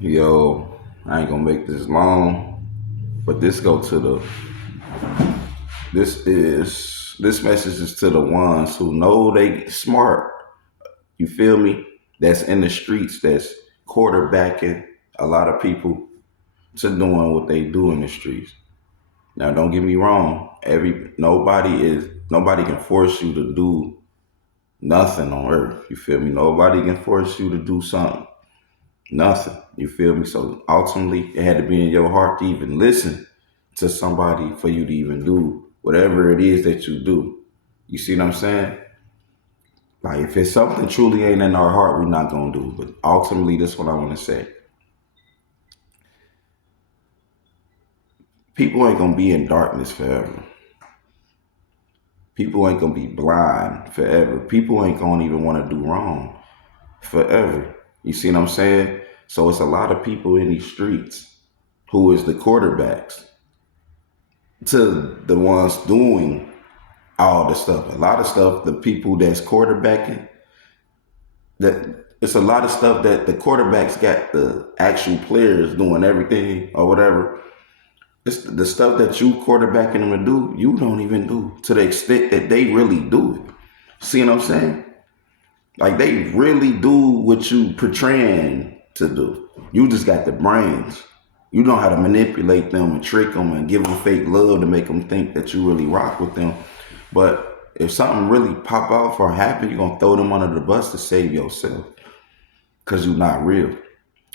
Yo, I ain't gonna make this long, but this message is to the ones who know they smart. You feel me? That's in the streets, that's quarterbacking a lot of people to doing what they do in the streets. Now don't get me wrong, nobody can force you to do nothing on earth. You feel me? Nobody can force you to do something. Nothing. You feel me? So ultimately, it had to be in your heart to even listen to somebody for you to even do whatever it is that you do. You see what I'm saying? Like, if it's something truly ain't in our heart, we're not going to do. But ultimately, this is what I want to say. People ain't going to be in darkness forever. People ain't going to be blind forever. People ain't going to even want to do wrong forever. You see what I'm saying? So it's a lot of people in these streets who is the quarterbacks to the ones doing all the stuff. A lot of stuff, the people that's quarterbacking, that it's a lot of stuff that the quarterbacks got the actual players doing everything or whatever. It's the stuff that you quarterbacking them to do, you don't even do to the extent that they really do it. See what I'm saying? Like, they really do what you portraying to do. You just got the brains. You know how to manipulate them and trick them and give them fake love to make them think that you really rock with them. But if something really pop off or happen, you're going to throw them under the bus to save yourself because you're not real.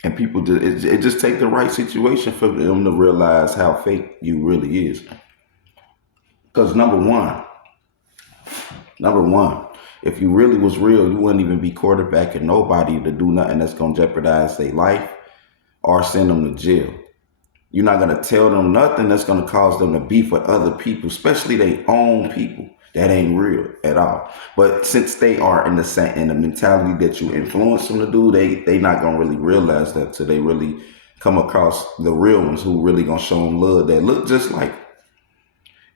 And people, it just take the right situation for them to realize how fake you really is. Because number one, if you really was real, you wouldn't even be quarterbacking nobody to do nothing that's going to jeopardize their life or send them to jail. You're not going to tell them nothing that's going to cause them to beef with other people, especially their own people. That ain't real at all. But since they are in the mentality that you influence them to do, they not going to really realize that till they really come across the real ones who really going to show them love that look just like.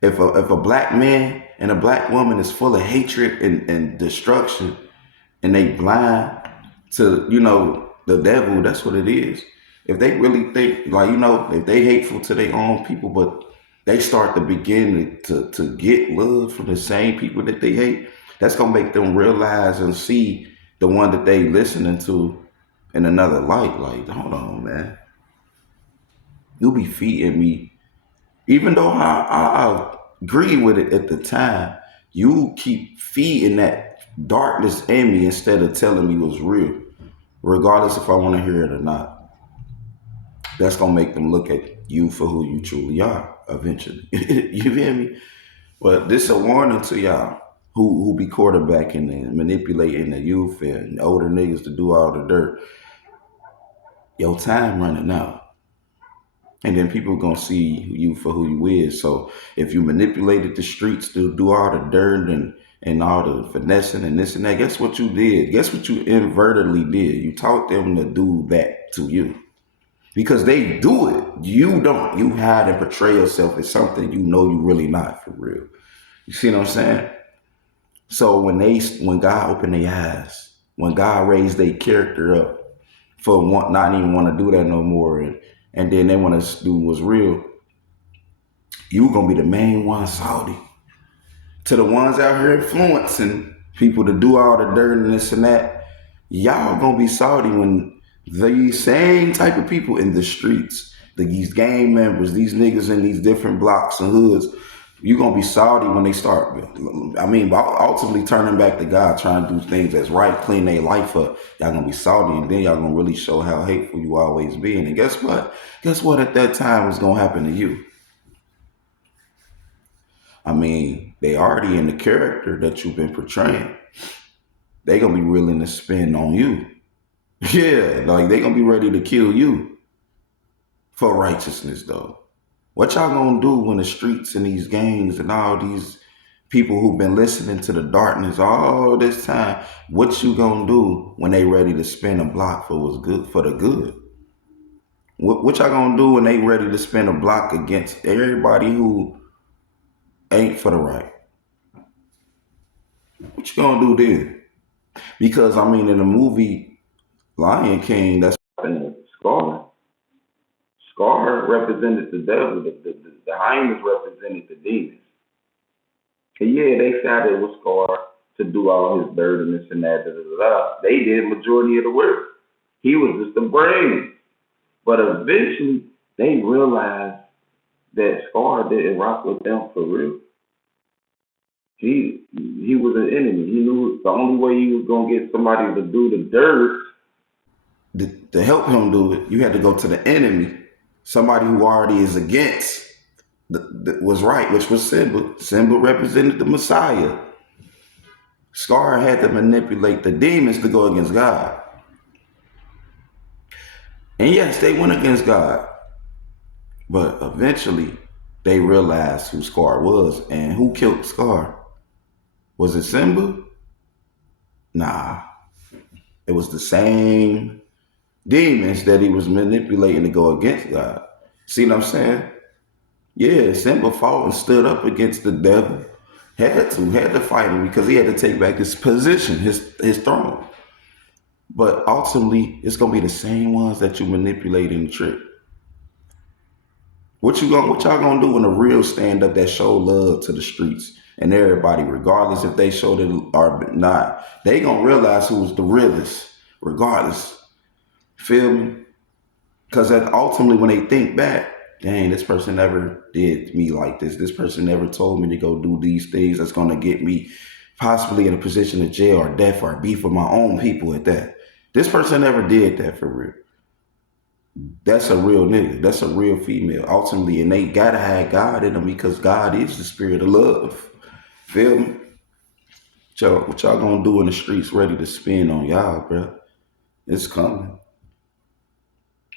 If a black man and a black woman is full of hatred and destruction, and they blind to, the devil, that's what it is. If they really think, like, if they hateful to their own people, but they start to begin to get love from the same people that they hate, that's going to make them realize and see the one that they listening to in another light. Like, hold on, man. You be feeding me. Even though I agree with it at the time, you keep feeding that darkness in me instead of telling me what's real, regardless if I want to hear it or not. That's gonna make them look at you for who you truly are eventually. You hear me? But this is a warning to y'all who be quarterbacking and manipulating the youth and older niggas to do all the dirt. Your time running out. And then people gonna see you for who you is. So if you manipulated the streets to do all the dirt and all the finessing and this and that, guess what you did? Guess what you inadvertently did? You taught them to do that to you. Because they do it. You don't. You hide and portray yourself as something you know you really not for real. You see what I'm saying? So when God opened their eyes, when God raised their character up for not even want to do that no more, and then they want to do what's real, you gonna be the main one salty. To the ones out here influencing people to do all the dirt and this and that, y'all gonna be salty when these same type of people in the streets, these gang members, these niggas in these different blocks and hoods, you gonna be salty when they start, ultimately turning back to God, trying to do things that's right, clean their life up. Y'all gonna be salty, and then y'all gonna really show how hateful you always been. And guess what? Guess what at that time is gonna happen to you? They already in the character that you've been portraying. They gonna be willing to spend on you. Yeah, like they gonna be ready to kill you for righteousness though. What y'all gonna do when the streets and these gangs and all these people who've been listening to the darkness all this time, what you gonna do when they ready to spin a block for what's good, for the good? What y'all gonna do when they ready to spin a block against everybody who ain't for the right? What you gonna do then? Because in the movie Lion King, that's Scar. Scar represented the devil. The hyenas represented the demons. And yeah, they sided with Scar to do all his dirt and this and that. Da, da, da, da. They did majority of the work. He was just the brain. But eventually, they realized that Scar didn't rock with them for real. He was an enemy. He knew the only way he was gonna get somebody to do the dirt to help him do it, you had to go to the enemy, somebody who already is against was right, which was Simba. Simba represented the Messiah. Scar had to manipulate the demons to go against God. And yes, they went against God. But eventually, they realized who Scar was. And who killed Scar? Was it Simba? Nah. It was the same demons that he was manipulating to go against God. See what I'm saying? Yeah, Simba fought and stood up against the devil. Had to fight him because he had to take back his position, his throne. But ultimately, it's gonna be the same ones that you manipulate in the trick. What y'all gonna do when the real stand up that show love to the streets and everybody, regardless if they showed it or not, they gonna realize who's the realest, regardless. Feel me? Because ultimately, when they think back, dang, this person never did me like this. This person never told me to go do these things that's gonna get me possibly in a position of jail or death or beef with my own people at that. This person never did that for real. That's a real nigga. That's a real female, ultimately. And they gotta have God in them because God is the spirit of love. Feel me? What y'all gonna do in the streets ready to spin on y'all, bro? It's coming.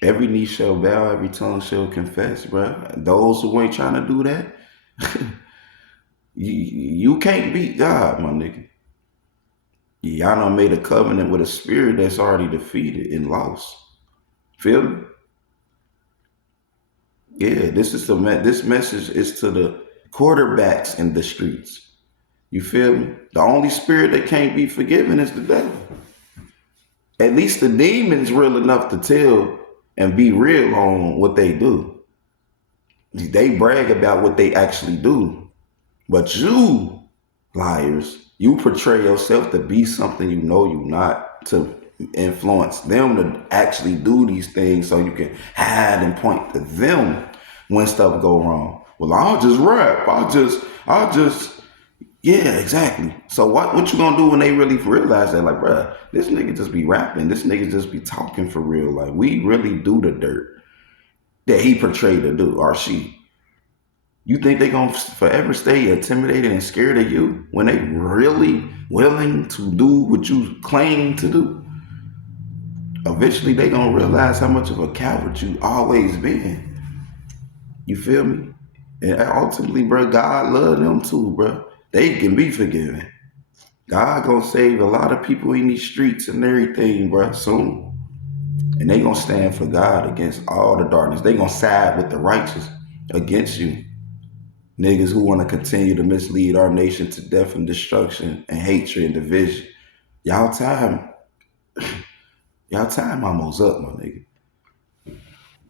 Every knee shall bow, every tongue shall confess, bro. Those who ain't trying to do that, you can't beat God, my nigga. Y'all done made a covenant with a spirit that's already defeated and lost. Feel me? Yeah, this message is to the quarterbacks in the streets. You feel me? The only spirit that can't be forgiven is the devil. At least the demons real enough to tell and be real on what they do. They brag about what they actually do. But you, liars, you portray yourself to be something you know you're not, to influence them to actually do these things so you can hide and point to them when stuff go wrong. Well, I'll just rap. I'll just, yeah, exactly. So what you gonna do when they really realize that, like, bruh, this nigga just be rapping. This nigga just be talking for real. Like, we really do the dirt that he portrayed to do, or she. You think they gonna forever stay intimidated and scared of you when they really willing to do what you claim to do? Eventually they gonna realize how much of a coward you always been. You feel me? And ultimately, bro, God love them too, bro. They can be forgiven. God gonna save a lot of people in these streets and everything, bro, soon. And they gonna stand for God against all the darkness. They gonna side with the righteous against you. Niggas who want to continue to mislead our nation to death and destruction and hatred and division. Y'all time almost up, my nigga.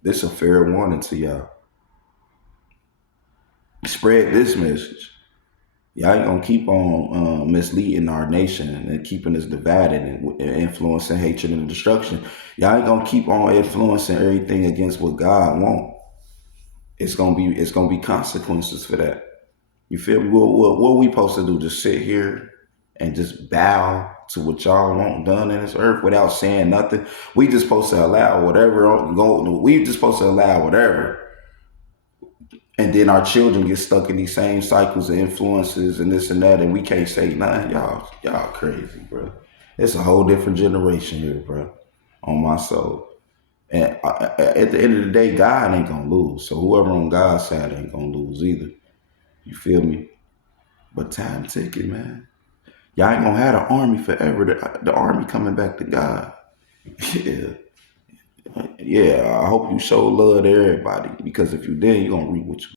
This a fair warning to y'all. Spread this message. Y'all ain't gonna keep on misleading our nation and keeping us divided and influencing hatred and destruction. Y'all ain't gonna keep on influencing everything against what God wants. It's gonna be consequences for that. You feel me? What we supposed to do? Just sit here and just bow to what y'all want done in this earth without saying nothing? We just supposed to allow whatever we just supposed to allow whatever. And then our children get stuck in these same cycles of influences and this and that, and we can't say nothing. Y'all crazy, bro. It's a whole different generation here, bro. On my soul. And at the end of the day, God ain't gonna lose. So whoever on God's side ain't gonna lose either. You feel me? But time ticking, man. Y'all ain't gonna have the army forever. The army coming back to God. Yeah. Yeah, I hope you show love to everybody, because if you did, you're gonna reap what you